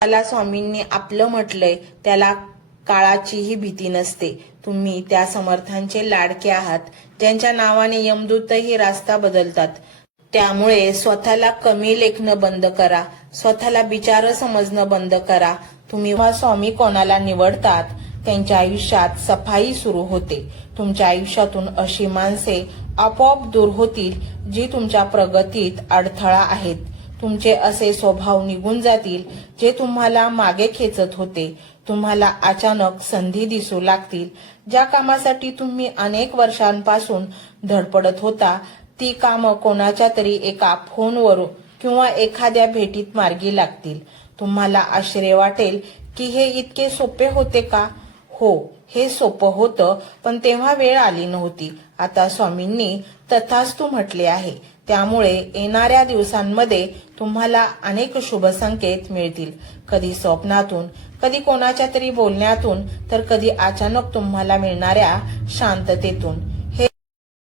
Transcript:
त्याला स्वामींनी आपलं म्हटलंय त्याला काळाचीही भीती नसते. तुम्ही त्या समर्थांचे लाडके आहात ज्यांच्या नावाने यमदूतही रास्ता बदलतात. त्यामुळे स्वतःला कमी लेखणं बंद करा, स्वतःला बिचार समजणं बंद करा. तुम्ही स्वामी कोणाला निवडतात त्यांच्या आयुष्यात सफाई सुरू होते. तुमच्या आयुष्यातून अशी माणसे आपोआप दूर होतील जी तुमच्या प्रगतीत अडथळा आहेत. तुमचे असे स्वभाव निघून जातील जे तुम्हाला मागे खेचत होते. तुम्हाला अचानक संधी दिसू लागतील. ज्या कामासाठी तुम्ही अनेक वर्षांपासून धडपडत होता ती कामं कोणाच्या तरी एका फोनवरून किंवा एखाद्या भेटीत मार्गी लागतील. तुम्हाला आश्चर्य वाटेल की हे इतके सोपे होते का? हो, हे सोपं होतं, पण तेव्हा वेळ आली नव्हती. आता स्वामींनी तथास्तु म्हटले आहे. त्यामुळे येणाऱ्या दिवसांमध्ये तुम्हाला अनेक शुभ संकेत मिळतील. कधी स्वप्नातून, कधी कोणाच्या तरी बोलण्यातून, तर कधी अचानक तुम्हाला मिळणाऱ्या शांततेतून.